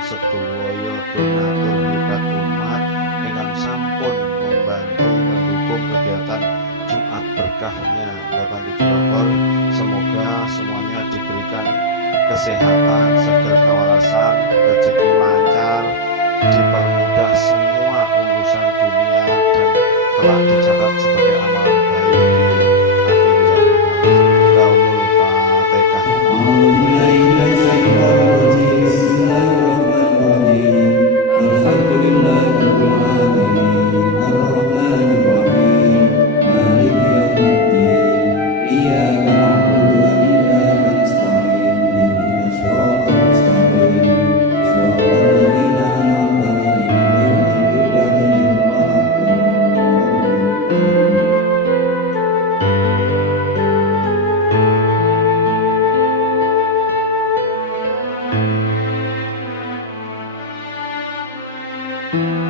sedaya donatur hebat umat ingkang sampun membantu mendukung kegiatan Jum'at Berkahnya Wong. Semoga semuanya diberikan kesehatan, seger kewarasan, rezeki lancar, dipermudah semua urusan dunia dan telah dicatat sebagai amalan baik di akhir yaumul Fatihah. Thank you.